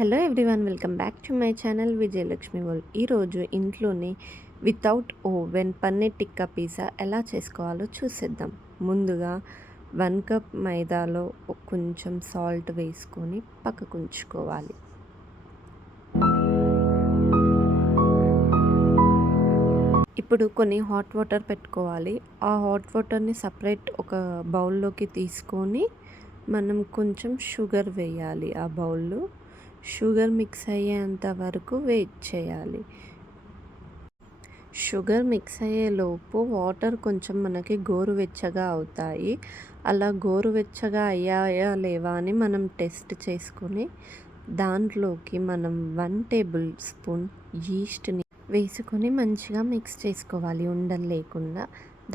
Hello everyone, welcome back to my channel Vijayalakshmi world. ఈరోజు ఇంట్లోనే without oven paneer tikka pizza ఎలా చేసుకోవాలో చూసేద్దాం. ముందుగా 1 కప్ మైదాలో కొంచెం సాల్ట్ వేసుకొని పక్కకు ఉంచుకోవాలి. ఇప్పుడు కొన్ని హాట్ వాటర్ పెట్టుకోవాలి. ఆ హాట్ వాటర్ని సపరేట్ ఒక బౌల్లోకి తీసుకొని మనం కొంచెం షుగర్ వేయాలి. ఆ బౌల్లో షుగర్ మిక్స్ అయ్యేంత వరకు వెయిట్ చేయాలి. షుగర్ మిక్స్ అయ్యేలోపు వాటర్ కొంచెం మనకి గోరువెచ్చగా అవుతాయి. అలా గోరువెచ్చగా అయ్యాయా లేవా అని మనం టెస్ట్ చేసుకొని దాంట్లోకి మనం 1 టేబుల్ స్పూన్ ఈస్ట్ని వేసుకొని మంచిగా మిక్స్ చేసుకోవాలి ఉండలు లేకుండా.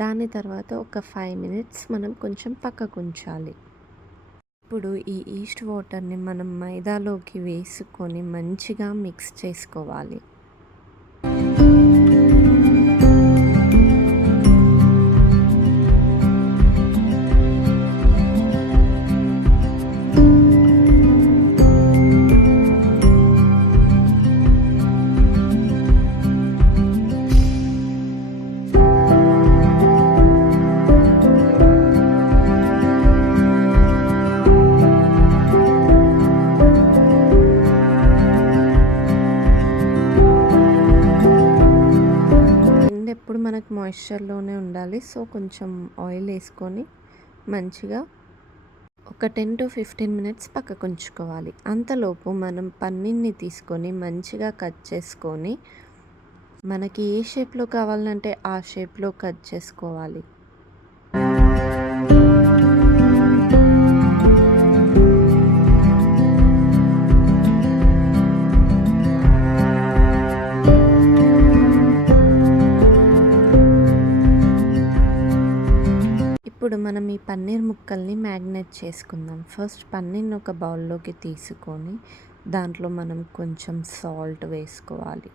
దాని తర్వాత ఒక 5 మినిట్స్ మనం కొంచెం పక్కకు ఉంచాలి. ఇప్పుడు ఈ ఈస్ట్ వాటర్ని మనం మైదాలోకి వేసుకొని మంచిగా మిక్స్ చేసుకోవాలి. ఎప్పుడు మనకు మాయిశ్చర్లోనే ఉండాలి. సో కొంచెం ఆయిల్ వేసుకొని మంచిగా ఒక 10 to 15 మినిట్స్ పక్కకు ఉంచుకోవాలి. అంతలోపు మనం పన్నీర్ని తీసుకొని మంచిగా కట్ చేసుకొని మనకి ఏ షేప్లో కావాలంటే ఆ షేప్లో కట్ చేసుకోవాలి. ఇప్పుడు మనం ఈ పన్నీర్ ముక్కల్ని మ్యాగ్నేట్ చేసుకుందాం. ఫస్ట్ పన్నీర్ని ఒక బౌల్లోకి తీసుకొని దాంట్లో మనం కొంచెం సాల్ట్ వేసుకోవాలి.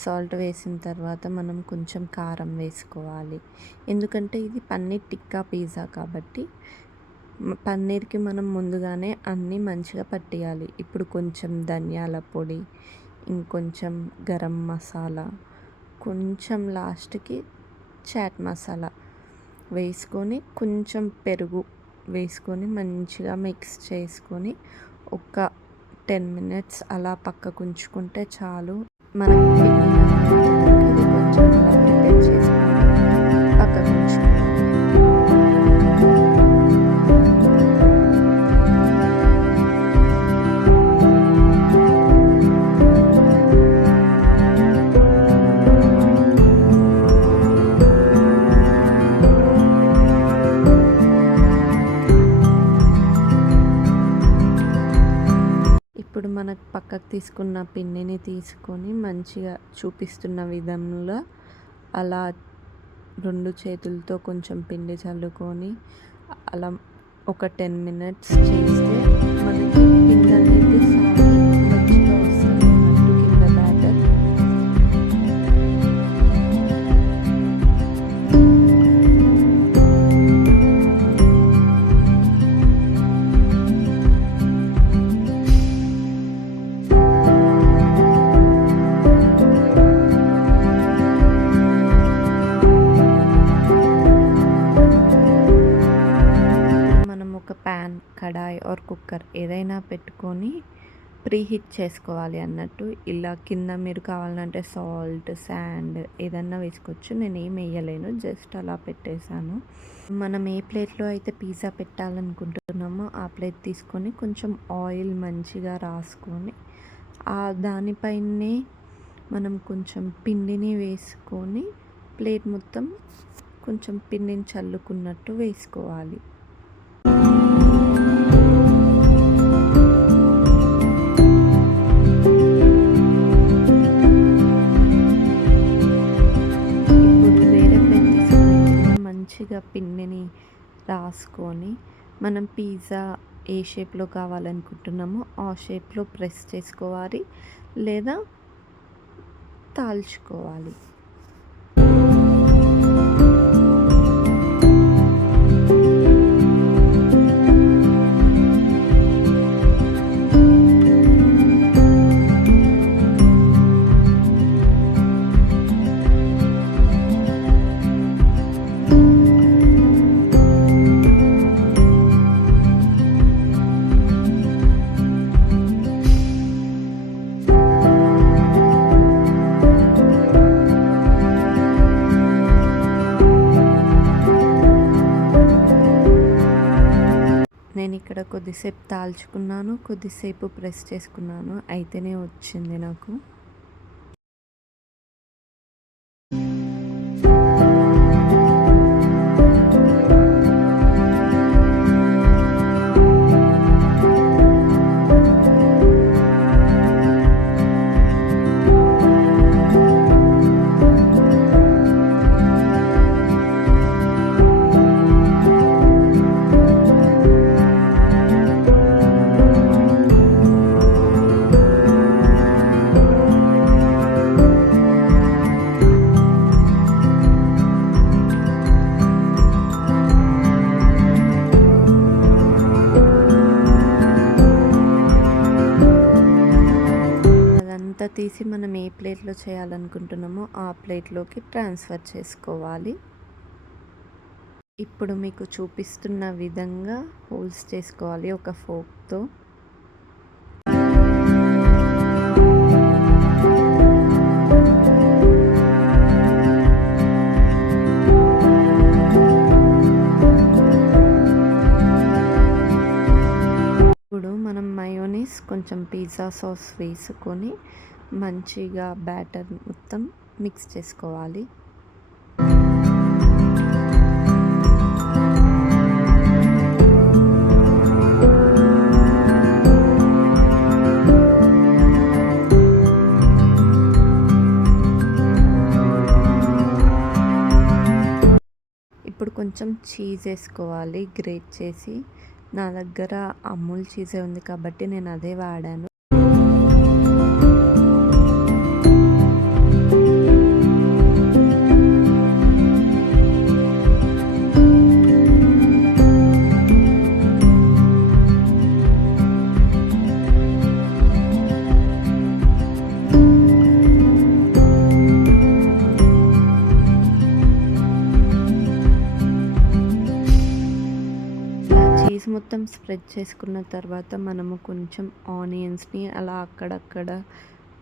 సాల్ట్ వేసిన తర్వాత మనం కొంచెం కారం వేసుకోవాలి. ఎందుకంటే ఇది పన్నీర్ టిక్కా పిజ్జా కాబట్టి పన్నీర్కి మనం ముందుగానే అన్నీ మంచిగా పట్టియాలి. ఇప్పుడు కొంచెం ధనియాల పొడి, ఇంకొంచెం గరం మసాలా, కొంచెం లాస్ట్కి చాట్ మసాలా వేసుకొని కొంచెం పెరుగు వేసుకొని మంచిగా మిక్స్ చేసుకొని ఒక 10 మినిట్స్ అలా పక్కకు ఉంచుకుంటే చాలు. మనం కొంచెం అలా ప్రిపేర్ చేసుకొని పక్కకు ఉంచుకోవాలి. ఇప్పుడు మనకు పక్కకు తీసుకున్న పిండిని తీసుకొని మంచిగా చూపిస్తున్న విధంలో అలా 2 చేతులతో కొంచెం పిండి చల్లుకొని అలా ఒక 10 మినిట్స్ చేస్తే మనకి పిండి అనేది సాగి మంచిగా వస్తుంది కింద బ్యాటర్. కడాయి ఆర్ కుక్కర్ ఏదైనా పెట్టుకొని ప్రీహీట్ చేసుకోవాలి అన్నట్టు. ఇలా కింద మీరు కావాలంటే సాల్ట్, శాండ్ ఏదన్నా వేసుకోవచ్చు. నేను ఏం వేయలేను, జస్ట్ అలా పెట్టేశాను. మనం ఏ ప్లేట్లో అయితే పిజ్జా పెట్టాలనుకుంటున్నామో ఆ ప్లేట్ తీసుకొని కొంచెం ఆయిల్ మంచిగా రాసుకొని దానిపైనే మనం కొంచెం పిండిని వేసుకొని ప్లేట్ మొత్తం కొంచెం పిండిని చల్లుకున్నట్టు వేసుకోవాలి. మంచిగా పిండిని రాసుకొని మనం పిజ్జా ఏ షేప్లో కావాలనుకుంటున్నామో ఆ షేప్లో ప్రెస్ చేసుకోవాలి లేదా తాల్చుకోవాలి. ఇక్కడ కొద్దిసేపు తాల్చుకున్నాను, కొద్దిసేపు ప్రెస్ చేసుకున్నాను, అయితేనే వచ్చింది నాకు. అదంతా తీసి మనం ఏ ప్లేట్లో చేయాలనుకుంటున్నామో ఆ ప్లేట్లోకి ట్రాన్స్ఫర్ చేసుకోవాలి. ఇప్పుడు మీకు చూపిస్తున్న విధంగా హోల్స్ చేసుకోవాలి ఒక ఫోర్క్తో. ఇప్పుడు మనం మయోనీస్ కొంచెం పిజ్జా సాస్ వేసుకొని మంచిగా బ్యాటర్ మొత్తం మిక్స్ చేసుకోవాలి. ఇప్పుడు కొంచెం చీజ్ వేసుకోవాలి గ్రేట్ చేసి. నా దగ్గర అమూల్ చీజే ఉంది కాబట్టి నేను అదే వాడాను. చీజ్ మొత్తం స్ప్రెడ్ చేసుకున్న తర్వాత మనము కొంచెం ఆనియన్స్ని అలా అక్కడక్కడ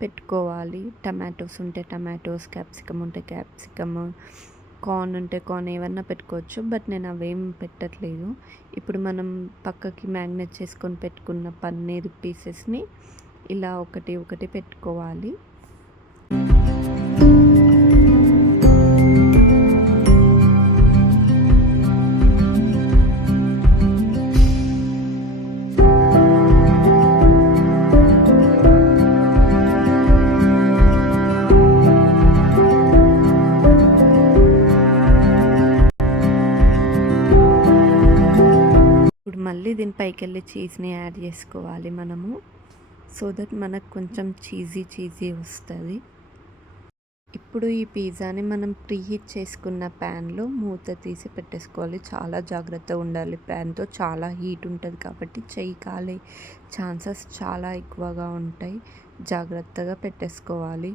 పెట్టుకోవాలి. టమాటోస్ ఉంటే టమాటోస్, క్యాప్సికమ్ ఉంటే క్యాప్సికమ్, కార్న్ ఉంటే కార్న్ ఏమన్నా పెట్టుకోవచ్చు. బట్ నేను అవేం పెట్టట్లేదు. ఇప్పుడు మనం పక్కకి మ్యాగ్నేట్ చేసుకొని పెట్టుకున్న పన్నీర్ పీసెస్ని ఇలా ఒకటి ఒకటి పెట్టుకోవాలి. మళ్ళీ దీనిపైకి వెళ్ళి చీజ్ని యాడ్ చేసుకోవాలి మనము. సో దట్ మనకు కొంచెం చీజీ వస్తుంది. ఇప్పుడు ఈ పిజ్జాని మనం ప్రీహీట్ చేసుకున్న ప్యాన్లో మూత తీసి పెట్టేసుకోవాలి. చాలా జాగ్రత్తగా ఉండాలి. ప్యాన్తో చాలా హీట్ ఉంటుంది కాబట్టి చెయ్యి కాలే ఛాన్సెస్ చాలా ఎక్కువగా ఉంటాయి. జాగ్రత్తగా పెట్టేసుకోవాలి.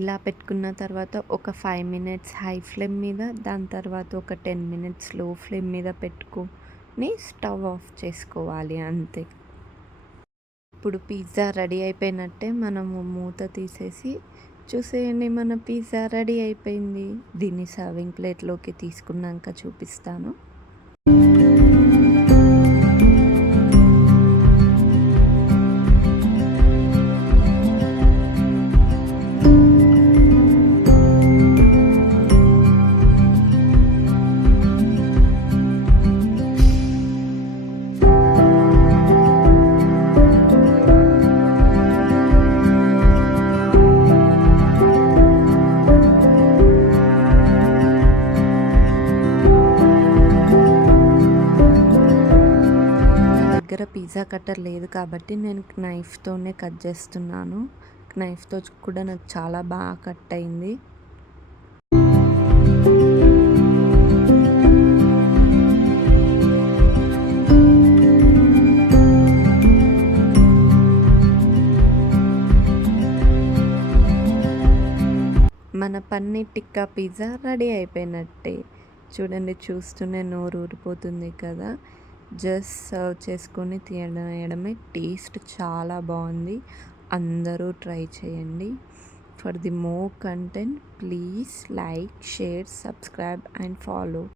ఇలా పెట్టుకున్న తర్వాత ఒక 5 మినిట్స్ హై ఫ్లేమ్ మీద, దాని తర్వాత ఒక 10 మినిట్స్ లో ఫ్లేమ్ మీద పెట్టుకొని స్టవ్ ఆఫ్ చేసుకోవాలి అంతే. ఇప్పుడు పిజ్జా రెడీ అయిపోయినట్టే. మనము మూత తీసేసి చూసేయండి, మన పిజ్జా రెడీ అయిపోయింది. దీన్ని సర్వింగ్ ప్లేట్లోకి తీసుకున్నాక చూపిస్తాను. దగ్గర పిజ్జా కట్టర్ లేదు కాబట్టి నేను నైఫ్తోనే కట్ చేస్తున్నాను. నైఫ్తో కూడా నాకు చాలా బాగా కట్ అయింది. మన పన్నీర్ టిక్కా పిజ్జా రెడీ అయిపోయినట్టే. చూడండి, చూస్తూనే నోరు ఊరిపోతుంది కదా. జస్ట్ సర్వ్ చేసుకొని తినడమే. టేస్ట్ చాలా బాగుంది. అందరూ ట్రై చేయండి. For the more content please like, share, subscribe and follow.